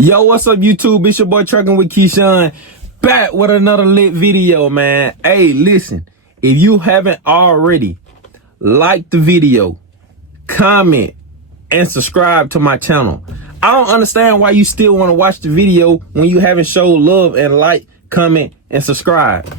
Yo, what's up, YouTube? It's your boy Trucking with Keyshawn, back with another lit video, man. Hey, listen, if you haven't already, like the video, comment, and subscribe to my channel. I don't understand why you still want to watch the video when you haven't showed love and like, comment, and subscribe.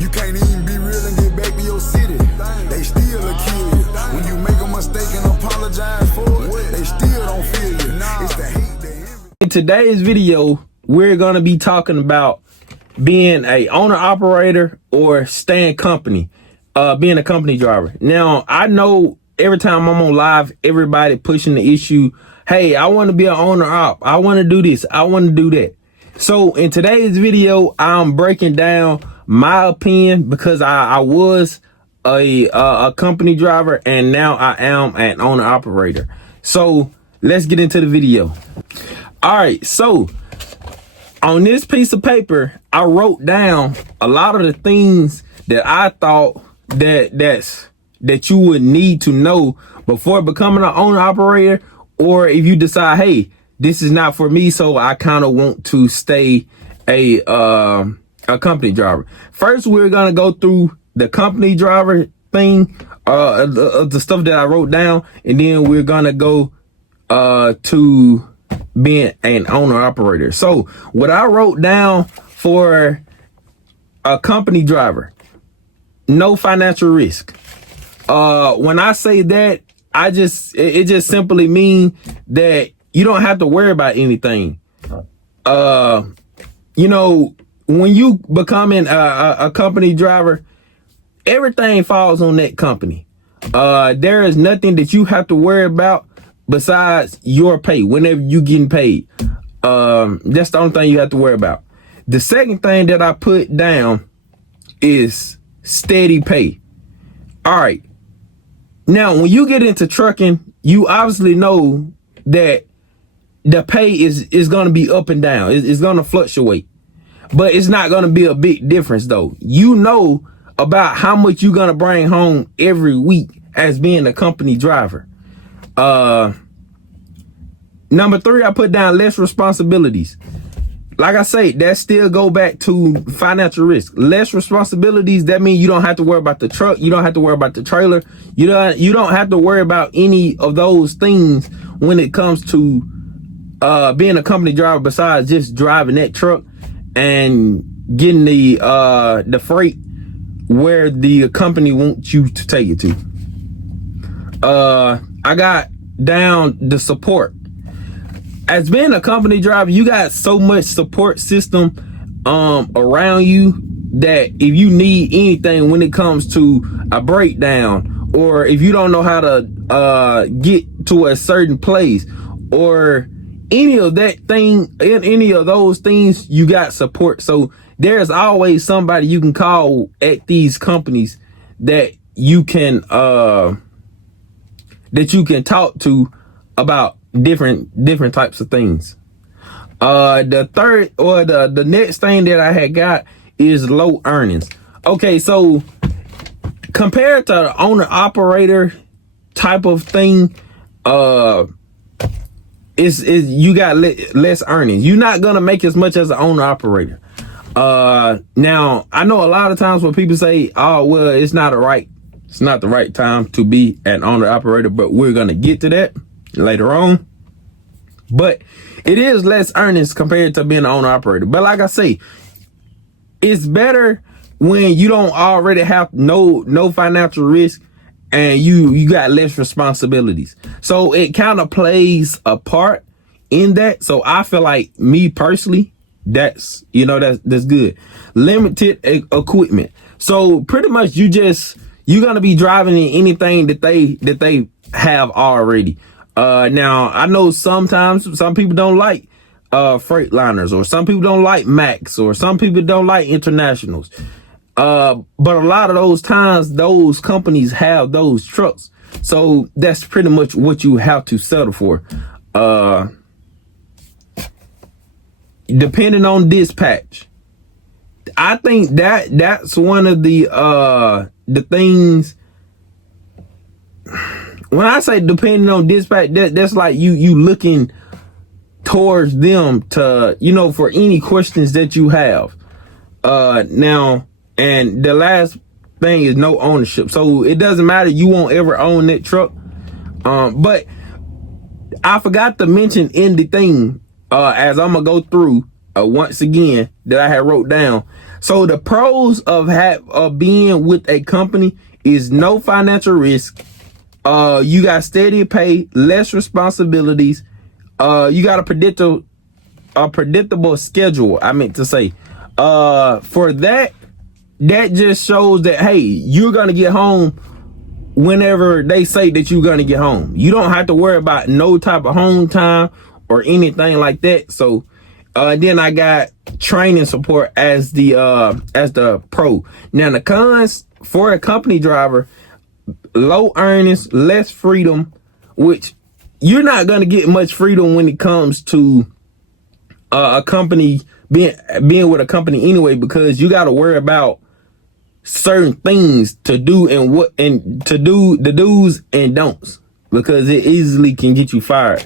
You can't even be real and get back to your city. They still a kill you. When you make a mistake and apologize for it, they still don't feel you. It's the hate, the envy. In today's video, we're going to be talking about being a owner operator or staying company, being a company driver. Now, I know every time I'm on live, everybody pushing the issue. Hey, I want to be an owner op. I want to do this. I want to do that. So in today's video, I'm breaking down my opinion because I was a company driver and now I am an owner operator. So let's get into the video. All right. So on this piece of paper, I wrote down a lot of the things that I thought that you would need to know before becoming an owner operator, or if you decide, hey, this is not for me, so I kind of want to stay a company driver. First, we're gonna go through the company driver thing, the stuff that I wrote down, and then we're gonna go to being an owner operator. So what I wrote down for a company driver: no financial risk. When I say that, it just simply means that you don't have to worry about anything. You know, when you becoming a company driver, everything falls on that company. There is nothing that you have to worry about besides your pay whenever you getting paid. That's the only thing you have to worry about. The second thing that I put down is steady pay. All right. Now, when you get into trucking, you obviously know that the pay is going to be up and down. It's going to fluctuate, but it's not going to be a big difference though. You know about how much you're going to bring home every week as being a company driver. Number 3, I put down less responsibilities. Like I say, that still go back to financial risk. Less responsibilities, that means you don't have to worry about the truck. You don't have to worry about the trailer. You don't have to worry about any of those things when it comes to being a company driver, besides just driving that truck and getting the freight where the company wants you to take it to. I got down the support. As being a company driver, you got so much support system around you that if you need anything when it comes to a breakdown, or if you don't know how to get to a certain place, or any of those things, you got support. So there's always somebody you can call at these companies that you can talk to about different types of things. The third, or the next thing that I had got is low earnings. Okay, so compared to the owner operator type of thing, you got less earnings. You're not gonna make as much as an owner operator. Now I know a lot of times when people say, oh well, it's not the right time to be an owner operator, but we're gonna get to that later on. But it is less earnings compared to being an owner operator. But like I say, it's better when you don't already have no financial risk and you got less responsibilities. So it kind of plays a part in that. So I feel like, me personally, that's good. Limited equipment. So pretty much you're gonna be driving in anything that they have already. Now I know sometimes some people don't like Freightliners, or some people don't like Max, or some people don't like Internationals. But a lot of those times, those companies have those trucks. So that's pretty much what you have to settle for. Depending on dispatch. I think that's one of the things. When I say depending on dispatch, that's like you looking towards them to, for any questions that you have. Now, and the last thing is no ownership. So it doesn't matter. You won't ever own that truck. But I forgot to mention in the thing, as I'm gonna go through once again that I had wrote down. So the pros of being with a company is no financial risk. You got steady pay, less responsibilities. You got a predictable schedule. I meant to say, for that just shows that, hey, you're gonna get home whenever they say that you're gonna get home. You don't have to worry about no type of home time or anything like that. So, then I got training support as the pro. Now the cons for a company driver: low earnings, less freedom, which you're not gonna get much freedom when it comes to a company being with a company anyway, because you got to worry about certain things to do and to do the do's and don'ts, because it easily can get you fired.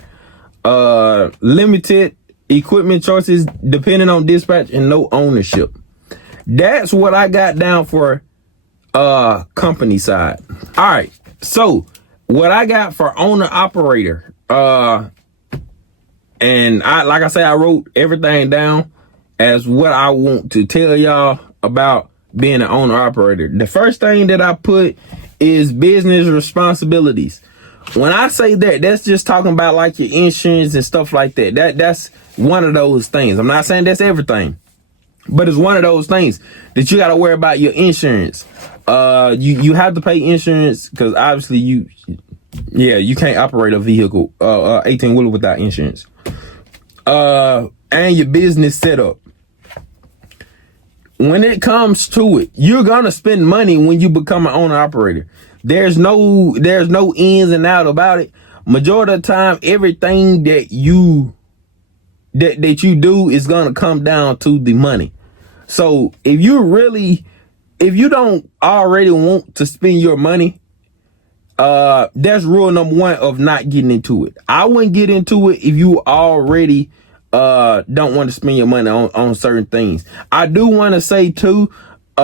Limited equipment choices depending on dispatch and no ownership. That's what I got down for company side. All right, so what I got for owner operator, and I wrote everything down as what I want to tell y'all about being an owner operator. The first thing that I put is business responsibilities. When I say that, that's just talking about like your insurance and stuff like that. That's one of those things. I'm not saying that's everything, but it's one of those things that you got to worry about your insurance. You have to pay insurance because obviously you can't operate a vehicle, 18-wheeler without insurance. And your business setup. When it comes to it, you're gonna spend money when you become an owner operator. There's no ins and out about it. Majority of the time, everything that you do is gonna come down to the money. So if you don't already want to spend your money, that's rule number one of not getting into it. I wouldn't get into it if you already don't want to spend your money on certain things. I do want to say too,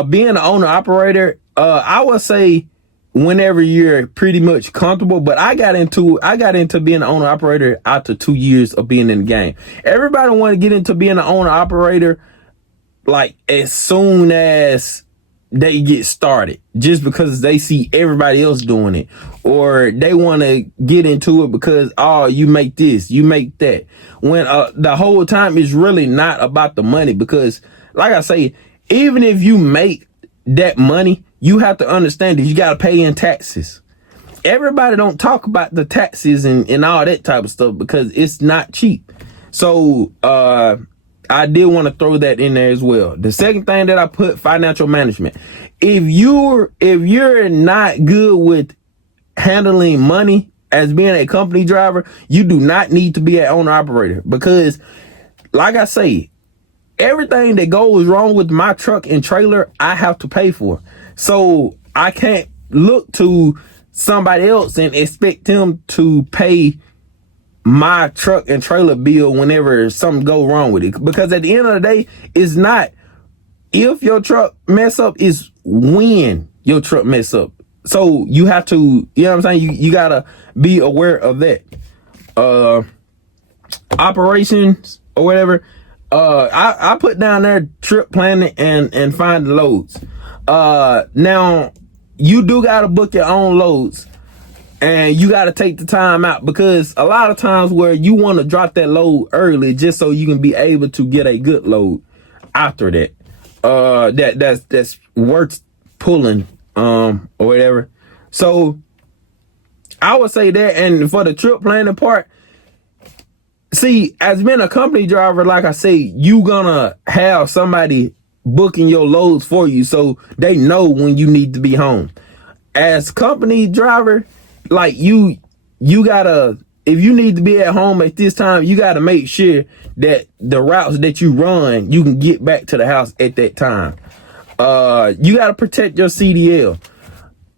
being an owner operator, I would say whenever you're pretty much comfortable, but I got into being an owner operator after 2 years of being in the game. Everybody want to get into being an owner operator like as soon as they get started, just because they see everybody else doing it, or they want to get into it because, oh, you make this, you make that, when the whole time it's really not about the money. Because like I say, even if you make that money, you have to understand that you got to pay in taxes. Everybody don't talk about the taxes and all that type of stuff because it's not cheap. So I did want to throw that in there as well. The second thing that I put, financial management. If you're not good with handling money as being a company driver, you do not need to be an owner operator, because like I say, everything that goes wrong with my truck and trailer, I have to pay for. So I can't look to somebody else and expect them to pay my truck and trailer bill whenever something go wrong with it. Because at the end of the day, it's not if your truck mess up, it's when your truck mess up. So you have to, you know what I'm saying? You gotta be aware of that. Operations or whatever. I put down there trip planning and find the loads. Now you do gotta book your own loads. And you got to take the time out, because a lot of times where you want to drop that load early just so you can be able to get a good load after that. That's worth pulling, or whatever. So I would say that. And for the trip planning part, see, as being a company driver, like I say, you gonna have somebody booking your loads for you so they know when you need to be home. As company driver, like you gotta, if you need to be at home at this time, you gotta make sure that the routes that you run, you can get back to the house at that time. You gotta protect your CDL.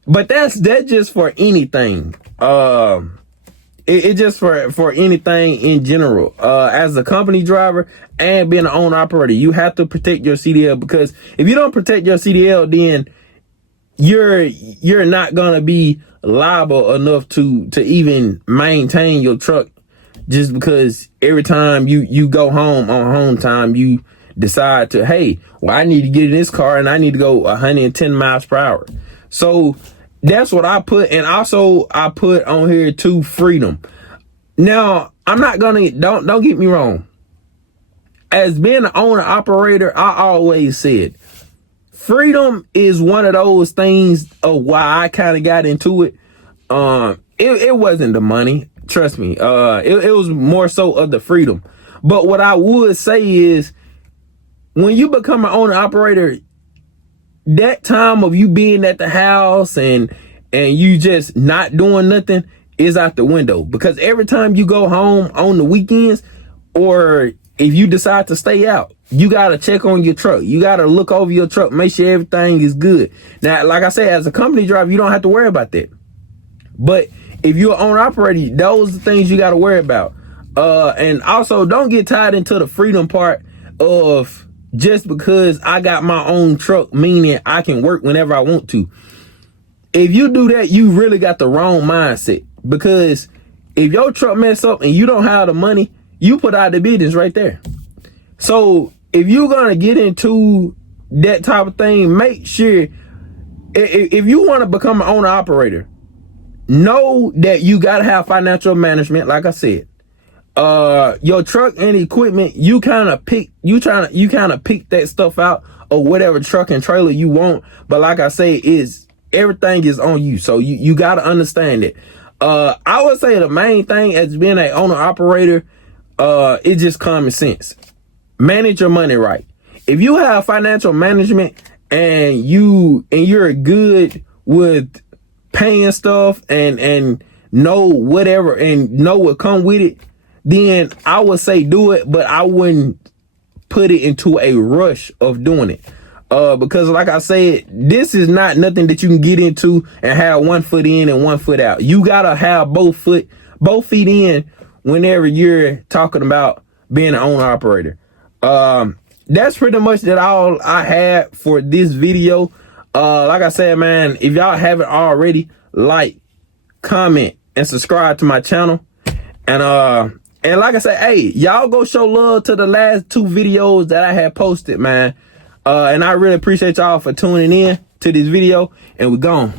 But that's just for anything. It just for anything in general. As a company driver and being an owner operator, you have to protect your CDL, because if you don't protect your CDL, then you're not gonna be liable enough to even maintain your truck, just because every time you go home on home time, you decide to, hey, well, I need to get in this car and I need to go 110 miles per hour. So that's what I put. And also I put on here too, freedom. Now, I'm not gonna, don't get me wrong. As being an owner operator, I always said freedom is one of those things of why I kind of got into it. It wasn't the money, trust me. It was more so of the freedom. But what I would say is, when you become an owner operator, that time of you being at the house and you just not doing nothing is out the window, because every time you go home on the weekends, or if you decide to stay out, you got to check on your truck. You got to look over your truck, make sure everything is good. Now, like I said, as a company driver, you don't have to worry about that. But if you're an owner operator, those are the things you got to worry about. And also, don't get tied into the freedom part of, just because I got my own truck, meaning I can work whenever I want to. If you do that, you really got the wrong mindset, because if your truck mess up and you don't have the money, you put out the business right there. So if you're going to get into that type of thing, make sure, if you want to become an owner operator, know that you got to have financial management. Like I said, your truck and equipment, you kind of pick that stuff out, or whatever truck and trailer you want. But like I say, everything is on you. So you got to understand it. I would say the main thing as being an owner operator, it's just common sense. Manage your money right. If you have financial management and you're good with paying stuff and know whatever and know what come with it, then I would say do it, but I wouldn't put it into a rush of doing it. Because like I said, this is not nothing that you can get into and have one foot in and one foot out. You gotta have both feet in whenever you're talking about being an owner operator. That's pretty much that all I had for this video. Like I said, man, if y'all haven't already, like, comment, and subscribe to my channel. And like I said, hey, y'all go show love to the last 2 videos that I had posted, man. And I really appreciate y'all for tuning in to this video, and we're gone.